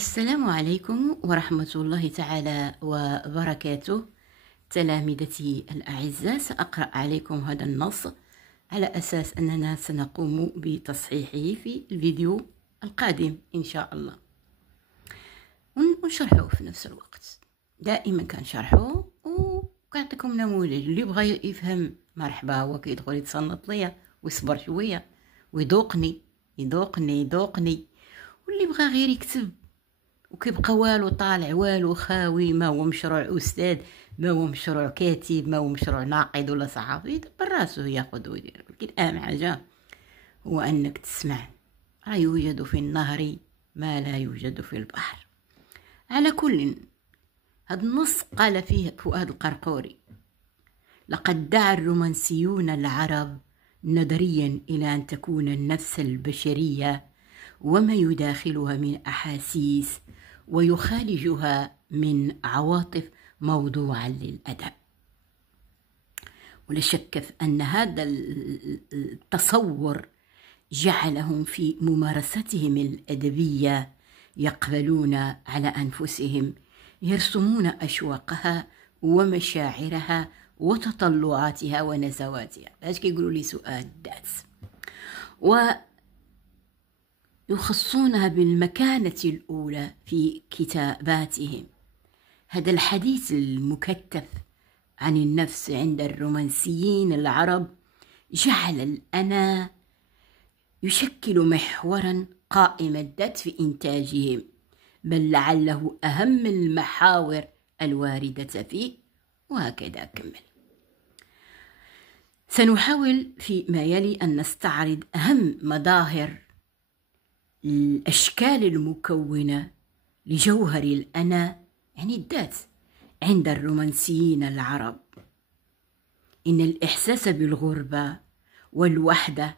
السلام عليكم ورحمة الله تعالى وبركاته. تلامذتي الأعزاء، سأقرأ عليكم هذا النص على أساس أننا سنقوم بتصحيحه في الفيديو القادم إن شاء الله، ونشرحه في نفس الوقت. دائما كنشرحه وكنعطيكم نموذج. اللي بغى يفهم مرحبا، هو كيدخل يتصنت ليا ويصبر شوية ويذوقني يذوقني، واللي بغى غير يكتب وكيبقى والو طالع والو خاوي، ما هو مشروع أستاذ، ما هو مشروع كاتب، ما هو مشروع ناقد ولا صحافي، يدبر راسو ياخذ ويدير. لكن أهم حاجة هو أنك تسمع. يوجد في النهر ما لا يوجد في البحر. على كل، هذا النص قال فيه فؤاد القرقوري: لقد دعا الرومانسيون العرب نظريا إلى أن تكون النفس البشرية وما يداخلها من أحاسيس ويخالجها من عواطف موضوعا للأدب. ولا شك في أن هذا التصور جعلهم في ممارستهم الأدبية يقبلون على أنفسهم، يرسمون أشواقها ومشاعرها وتطلعاتها ونزواتها. باش كيقولوا لي سؤال داس، ويخصونها بالمكانة الأولى في كتاباتهم. هذا الحديث المكثف عن النفس عند الرومانسيين العرب جعل الأنا يشكل محورا قائم الذات في إنتاجهم، بل لعله أهم المحاور الواردة فيه. وهكذا كمل. سنحاول فيما يلي أن نستعرض أهم مظاهر الأشكال المكونة لجوهر الأنا، يعني الذات، عند الرومانسيين العرب. إن الإحساس بالغربة والوحدة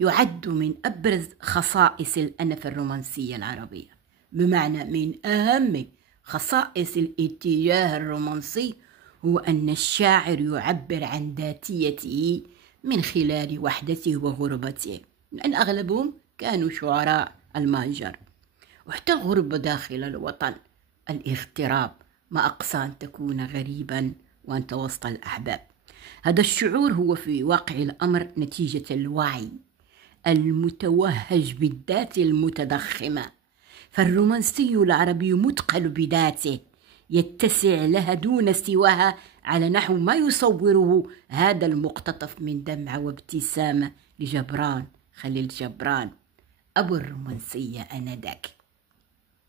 يعد من أبرز خصائص الأنا في الرومانسية العربية، بمعنى من أهم خصائص الاتجاه الرومانسي هو أن الشاعر يعبر عن ذاتيته من خلال وحدته وغربته، لأن أغلبهم كانوا شعراء المهجر. وحتى الغربة داخل الوطن، الاغتراب، ما أقصى أن تكون غريبا وأنت وسط الأحباب. هذا الشعور هو في واقع الأمر نتيجة الوعي المتوهج بالذات المتضخمة. فالرومانسي العربي متقل بذاته، يتسع لها دون سواها على نحو ما يصوره هذا المقتطف من دمعة وابتسامة لجبران، خليل جبران، أبو الرومانسية آنذاك.